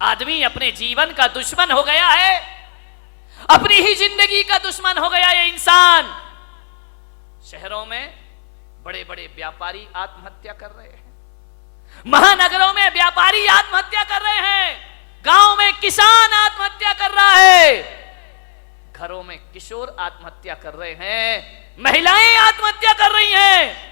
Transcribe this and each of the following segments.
आदमी अपने जीवन का दुश्मन हो गया है, अपनी ही जिंदगी का दुश्मन हो गया ये इंसान। शहरों में बड़े बड़े व्यापारी आत्महत्या कर रहे हैं, महानगरों में व्यापारी आत्महत्या कर रहे हैं, गांव में किसान आत्महत्या कर रहा है, घरों में किशोर आत्महत्या कर रहे हैं, महिलाएं आत्महत्या कर रही हैं।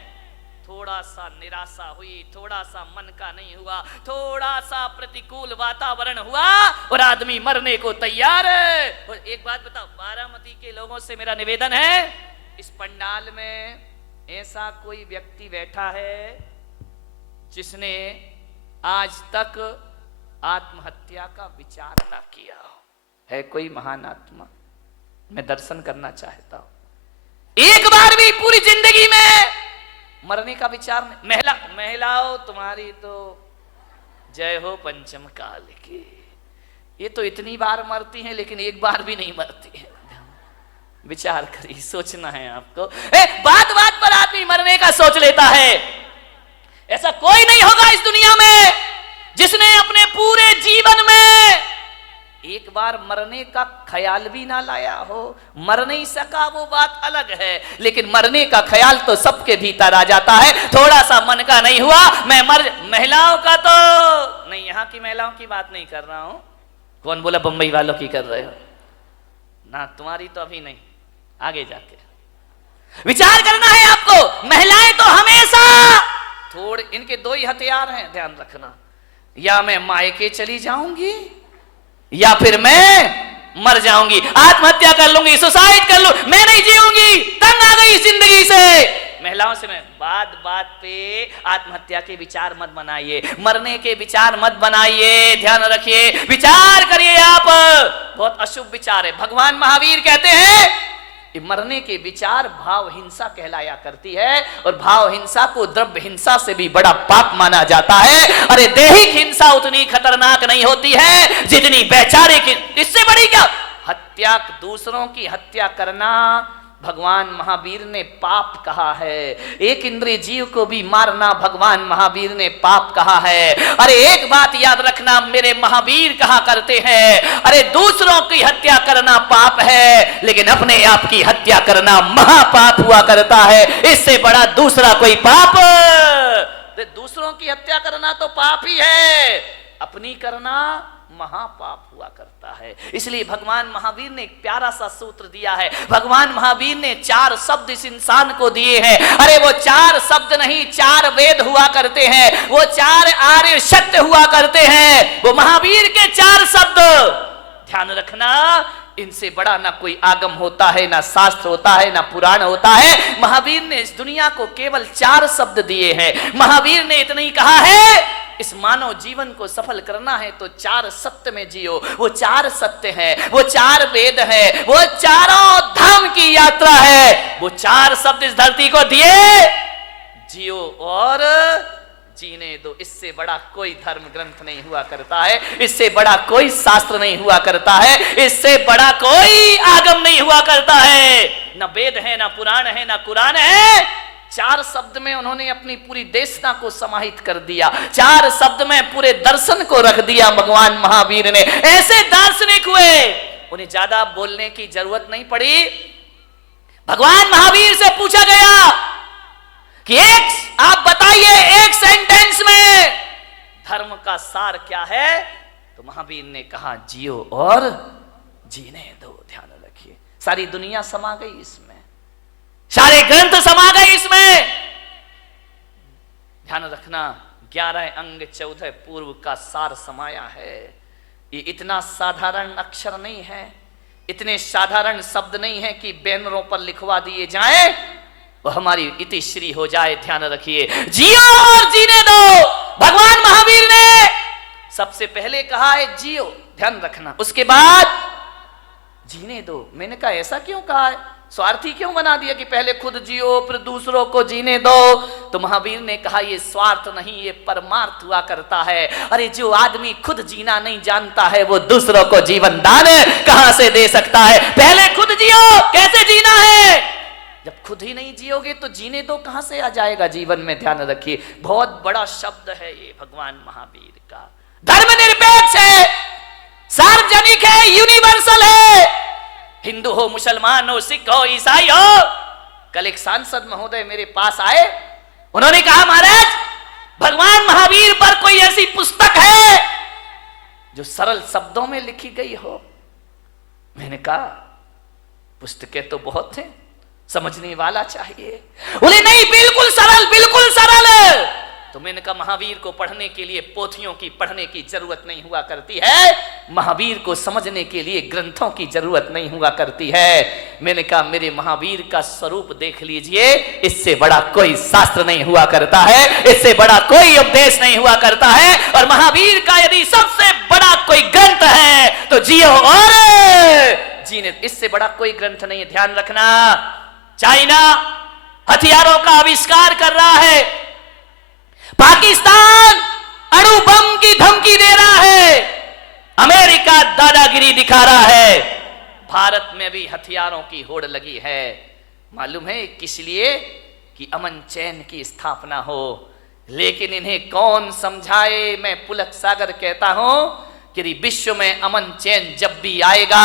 थोड़ा सा निराशा हुई, थोड़ा सा मन का नहीं हुआ, थोड़ा सा प्रतिकूल वातावरण हुआ और आदमी मरने को तैयार है। और एक बात बताओ, बारामती के लोगों से मेरा निवेदन है, इस पंडाल में ऐसा कोई व्यक्ति बैठा है जिसने आज तक आत्महत्या का विचार ना किया हो? है कोई महान आत्मा? मैं दर्शन करना चाहता हूं। एक बार भी पूरी जिंदगी में मरने का विचार नहीं। महिलाओं तुम्हारी तो जय हो पंचम काल की। ये तो इतनी बार मरती हैं लेकिन एक बार भी नहीं मरती है। विचार करिए, सोचना है आपको। बात बात पर आदमी मरने का सोच लेता है। ऐसा कोई नहीं होगा इस दुनिया में जिसने अपने पूरे जीवन में एक बार मरने का ख्याल भी ना लाया हो। मर नहीं सका वो बात अलग है, लेकिन मरने का ख्याल तो सबके भीतर आ जाता है। थोड़ा सा मन का नहीं हुआ मैं मर। महिलाओं का तो नहीं, यहाँ की महिलाओं की बात नहीं कर रहा हूं। कौन बोला बंबई वालों की कर रहे हो ना? तुम्हारी तो अभी नहीं, आगे जाके विचार करना है आपको। महिलाएं तो हमेशा थोड़े, इनके दो ही हथियार हैं, ध्यान रखना। या मैं मायके चली जाऊंगी या फिर मैं मर जाऊंगी, आत्महत्या कर लूंगी, सुसाइड कर लूं, मैं नहीं जीऊंगी, तंग आ गई जिंदगी से। महिलाओं से मैं बात बात पे आत्महत्या के विचार मत बनाइए, मरने के विचार मत बनाइए। ध्यान रखिए, विचार करिए आप। बहुत अशुभ विचार है। भगवान महावीर कहते हैं मरने के विचार भाव हिंसा कहलाया करती है, और भाव हिंसा को द्रव्य हिंसा से भी बड़ा पाप माना जाता है। अरे दैहिक हिंसा उतनी खतरनाक नहीं होती है जितनी वैचारिक। इससे बड़ी क्या हत्या, दूसरों की हत्या करना भगवान महावीर ने पाप कहा है। एक इंद्रिय जीव को भी मारना भगवान महावीर ने पाप कहा है। अरे एक बात याद रखना, मेरे महावीर कहा करते हैं, अरे दूसरों की हत्या करना पाप है लेकिन अपने आप की हत्या करना महापाप हुआ करता है। इससे बड़ा दूसरा कोई पाप, दूसरों की हत्या करना तो पाप ही है, अपनी करना महापाप हुआ करता है। इसलिए भगवान महावीर ने एक प्यारा सा सूत्र दिया है। भगवान महावीर ने 4 शब्द इस इंसान को दिए हैं। अरे वो 4 शब्द नहीं, 4 वेद हुआ करते हैं, वो 4 आर्य सत्य हुआ करते हैं, वो महावीर के 4 शब्द। ध्यान रखना, इनसे बड़ा ना कोई आगम होता है, ना शास्त्र होता है, ना पुराण होता है। महावीर ने इस दुनिया को केवल 4 शब्द दिए हैं। महावीर ने इतना ही कहा है, इस मानव जीवन को सफल करना है तो 4 सत्य में जियो। वो 4 सत्य है, वो 4 वेद है, वो चारों धाम की यात्रा है। वो 4 शब्द इस धरती को दिए, जियो और जीने दो। इससे बड़ा कोई धर्म ग्रंथ नहीं हुआ करता है, इससे बड़ा कोई शास्त्र नहीं हुआ करता है, इससे बड़ा कोई आगम नहीं हुआ करता है। न वेद है, ना पुराण है, ना कुरान है। 4 शब्द में उन्होंने अपनी पूरी देशना को समाहित कर दिया। 4 शब्द में पूरे दर्शन को रख दिया भगवान महावीर ने। ऐसे दार्शनिक हुए, उन्हें ज्यादा बोलने की जरूरत नहीं पड़ी। भगवान महावीर से पूछा गया कि आप बताइए एक सेंटेंस में धर्म का सार क्या है, तो महावीर ने कहा जियो और जीने दो। ध्यान रखिए, सारी दुनिया समा गई इसमें, सारे ग्रंथ समा गए इसमें। ध्यान रखना, 11 अंग 14 पूर्व का सार समाया है। ये इतना साधारण अक्षर नहीं है, इतने साधारण शब्द नहीं है कि बैनरों पर लिखवा दिए जाएं वो हमारी इतिश्री हो जाए। ध्यान रखिए, जियो और जीने दो। भगवान महावीर ने सबसे पहले कहा है जियो, ध्यान रखना, उसके बाद जीने दो। मैंने कहा ऐसा क्यों कहा है, स्वार्थी क्यों बना दिया कि पहले खुद जियो फिर दूसरों को जीने दो? तो महावीर ने कहा ये स्वार्थ नहीं, ये परमार्थ हुआ करता है। अरे जो आदमी खुद जीना नहीं जानता है वो दूसरों को जीवन दान कहां से दे सकता है? पहले खुद जियो, कैसे जीना है? जब खुद ही नहीं जियोगे तो जीने दो कहां से आ जाएगा जीवन में? ध्यान रखिए, बहुत बड़ा शब्द है ये भगवान महावीर का। धर्मनिरपेक्ष है, है, यूनिवर्सल है। हिंदू हो, मुसलमान हो, सिख हो, ईसाई हो। कल एक सांसद महोदय मेरे पास आए, उन्होंने कहा महाराज भगवान महावीर पर कोई ऐसी पुस्तक है जो सरल शब्दों में लिखी गई हो? मैंने कहा पुस्तकें तो बहुत हैं, समझने वाला चाहिए। बोले नहीं, बिल्कुल सरल, बिल्कुल सरल। तो मैंने कहा महावीर को पढ़ने के लिए पोथियों की पढ़ने की जरूरत नहीं हुआ करती है, महावीर को समझने के लिए ग्रंथों की जरूरत नहीं हुआ करती है। मैंने कहा मेरे महावीर का स्वरूप देख लीजिए, इससे बड़ा कोई शास्त्र नहीं हुआ करता है, इससे बड़ा कोई उपदेश नहीं हुआ करता है। और महावीर का यदि सबसे बड़ा कोई ग्रंथ है तो जियो और जीने, इससे बड़ा कोई ग्रंथ नहीं है। ध्यान रखना, चाइना हथियारों का आविष्कार कर रहा है, पाकिस्तान अणु बम की धमकी दे रहा है, अमेरिका दादागिरी दिखा रहा है, भारत में भी हथियारों की होड़ लगी है। मालूम है किस लिए? कि अमन चैन की स्थापना हो। लेकिन इन्हें कौन समझाए? मैं पुलक सागर कहता हूं कि विश्व में अमन चैन जब भी आएगा,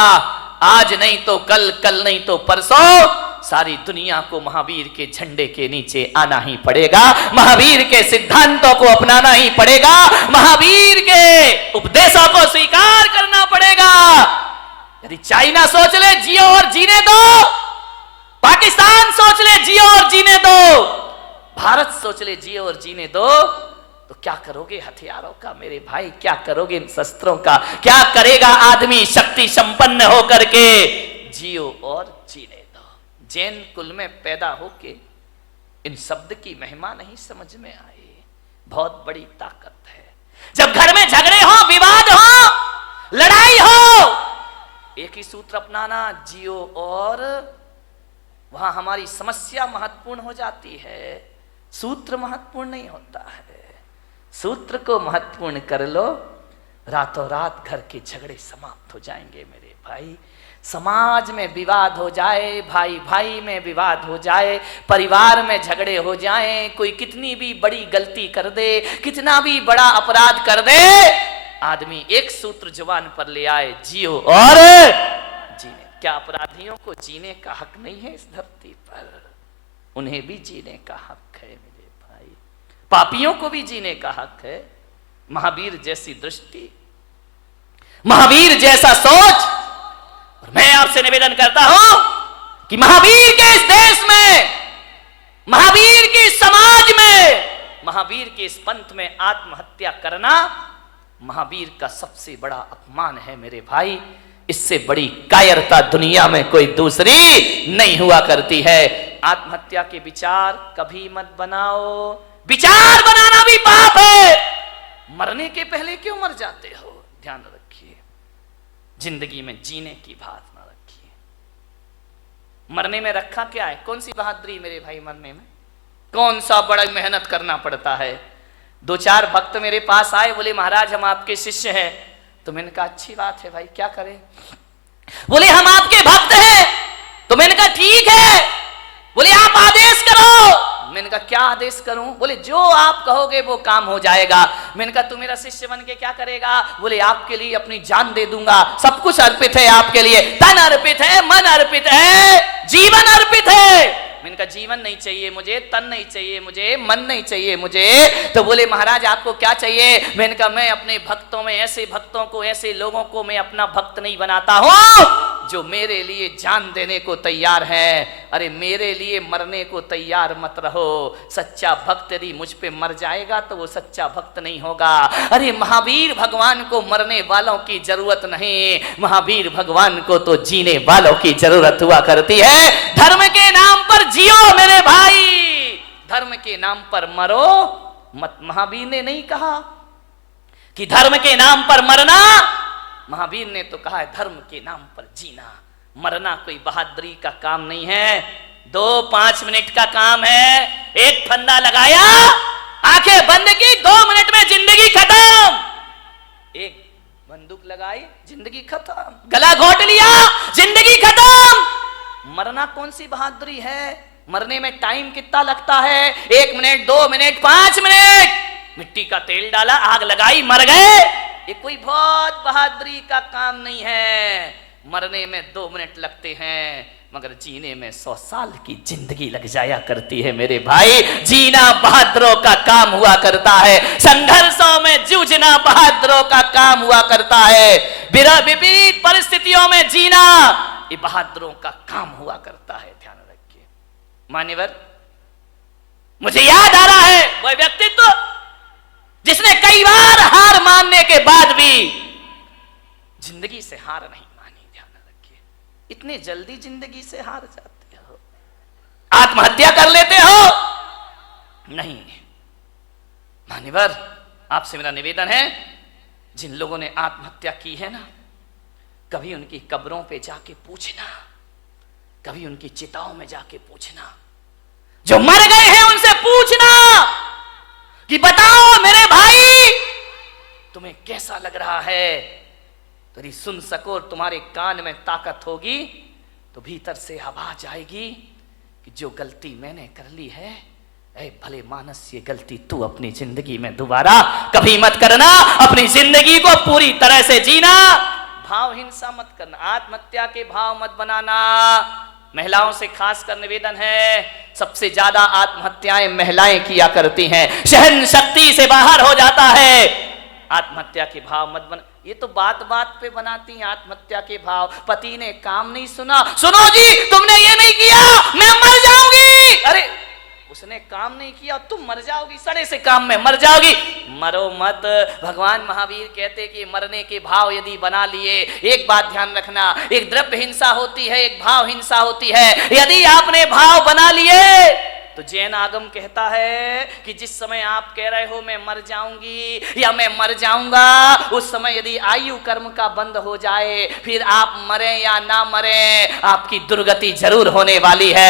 आज नहीं तो कल, कल नहीं तो परसों, सारी दुनिया को महावीर के झंडे के नीचे आना ही पड़ेगा, महावीर के सिद्धांतों को अपनाना ही पड़ेगा, महावीर के उपदेशों को स्वीकार करना पड़ेगा। यदि चाइना सोच ले जियो और जीने दो, पाकिस्तान सोच ले जियो और जीने दो, भारत सोच ले जियो और जीने दो, तो क्या करोगे हथियारों का मेरे भाई? क्या करोगे इन शस्त्रों का? क्या करेगा आदमी शक्ति संपन्न होकर के? जियो और जीने दो। जैन कुल में पैदा होके इन शब्द की महिमा नहीं समझ में आई, बहुत बड़ी ताकत है। जब घर में झगड़े हो, विवाद हो, लड़ाई हो, एक ही सूत्र अपनाना, जियो और, वहां हमारी समस्या महत्वपूर्ण हो जाती है, सूत्र महत्वपूर्ण नहीं होता है। सूत्र को महत्वपूर्ण कर लो, रातों रात घर के झगड़े समाप्त हो जाएंगे मेरे भाई। समाज में विवाद हो जाए, भाई भाई में विवाद हो जाए, परिवार में झगड़े हो जाएं, कोई कितनी भी बड़ी गलती कर दे, कितना भी बड़ा अपराध कर दे, आदमी एक सूत्र जुबान पर ले आए, जियो और जीने। क्या अपराधियों को जीने का हक नहीं है इस धरती पर? उन्हें भी जीने का हक है मेरे भाई, पापियों को भी जीने का हक है। महावीर जैसी दृष्टि, महावीर जैसा सोच। और मैं आपसे निवेदन करता हूं कि महावीर के इस देश में, महावीर के इस समाज में, महावीर के इस पंथ में आत्महत्या करना महावीर का सबसे बड़ा अपमान है मेरे भाई। इससे बड़ी कायरता दुनिया में कोई दूसरी नहीं हुआ करती है। आत्महत्या के विचार कभी मत बनाओ, विचार बनाना भी पाप है। मरने के पहले क्यों मर जाते हो? ध्यान रखिए, जिंदगी में जीने की बात ना रखिए। मरने में रखा क्या है? कौन सी बहादुरी मेरे भाई मरने में? कौन सा बड़ा मेहनत करना पड़ता है। दो चार भक्त मेरे पास आए, बोले महाराज हम आपके शिष्य हैं। तो मैंने कहा अच्छी बात है भाई, क्या करें? बोले हम आपके भक्त हैं। तो मैंने कहा ठीक है। बोले आप आदेश करो। मैंने कहा क्या आदेश करूं? बोले जो आप कहोगे वो काम हो जाएगा। मैंने कहा तू मेरा शिष्य बन के क्या करेगा? बोले आपके लिए अपनी जान दे दूंगा, सब कुछ अर्पित है आपके लिए, तन अर्पित है, मन अर्पित है, जीवन अर्पित है। मैंने कहा जीवन नहीं चाहिए मुझे, तन नहीं चाहिए मुझे, मन नहीं चाहिए मुझे। तो बोले महाराज आपको क्या चाहिए? मैंने कहा मैं अपने भक्तों में, ऐसे भक्तों को, ऐसे लोगों को मैं अपना भक्त नहीं बनाता हूं जो मेरे लिए जान देने को तैयार है। अरे मेरे लिए मरने को तैयार मत रहो। सच्चा भक्त यदि मुझ पे मर जाएगा तो वो सच्चा भक्त नहीं होगा। अरे महावीर भगवान को मरने वालों की जरूरत नहीं, महावीर भगवान को तो जीने वालों की जरूरत हुआ करती है। धर्म के नाम पर जियो मेरे भाई, धर्म के नाम पर मरो मत। महावीर ने नहीं कहा कि धर्म के नाम पर मरना, महावीर ने तो कहा है धर्म के नाम पर जीना। मरना कोई बहादुरी का काम नहीं है, 2-5 मिनट का काम है। एक फंदा लगाया, आंखें बंद की, 2 मिनट में जिंदगी खत्म। एक बंदूक लगाई, जिंदगी खत्म। गला घोट लिया, जिंदगी खत्म। मरना कौन सी बहादुरी है? मरने में टाइम कितना लगता है? 1 मिनट, 2 मिनट, 5 मिनट। मिट्टी का तेल डाला, आग लगाई, मर गए। ये कोई बहुत बहादुरी का काम नहीं है। मरने में 2 मिनट लगते हैं मगर जीने में 100 साल की जिंदगी लग जाया करती है मेरे भाई। जीना बहादुरों का काम हुआ करता है, संघर्षों में जूझना बहादुरों का काम हुआ करता है, विपरीत परिस्थितियों में जीना ये बहादुरों का काम हुआ करता है। ध्यान रखिए मान्यवर, मुझे याद आ रहा है वह व्यक्तित्व जिसने कई बार हार मानने के बाद भी जिंदगी से हार नहीं मानी। ध्यान रखिए, इतने जल्दी जिंदगी से हार जाते हो, आत्महत्या कर लेते हो नहीं। मान्यवर, आपसे मेरा निवेदन है, जिन लोगों ने आत्महत्या की है ना, कभी उनकी कब्रों पे जाके पूछना, कभी उनकी चिताओं में जाके पूछना, जो मर गए हैं उनसे पूछना कि बताओ मेरे भाई तुम्हें कैसा लग रहा है। तो यदि सुन सको, तुम्हारे कान में ताकत होगी तो भीतर से आवाज आएगी कि जो गलती मैंने कर ली है, ऐ भले मानस, ये गलती तू अपनी जिंदगी में दोबारा कभी मत करना। अपनी जिंदगी को पूरी तरह से जीना, भाव हिंसा मत करना, आत्महत्या के भाव मत बनाना। महिलाओं से खासकर निवेदन है, सबसे ज्यादा आत्महत्याएं महिलाएं किया करती हैं, सहन शक्ति से बाहर हो जाता है। आत्महत्या के भाव मत बना, ये तो बात बात पे बनाती हैं आत्महत्या के भाव। पति ने काम नहीं सुना, सुनो जी तुमने ये नहीं किया मैं मर जाऊंगी। अरे उसने काम नहीं किया तुम मर जाओगी, सड़े से काम में मर जाओगी। मरो मत। भगवान महावीर कहते कि मरने के भाव यदि बना लिए, एक बात ध्यान रखना, एक द्रव्य हिंसा होती है, एक भाव हिंसा होती है। यदि आपने भाव बना लिए तो जैन आगम कहता है कि जिस समय आप कह रहे हो मैं मर जाऊंगी या मैं मर जाऊंगा, उस समय यदि आयु कर्म का बंद हो जाए, फिर आप मरे या ना मरे, आपकी दुर्गति जरूर होने वाली है।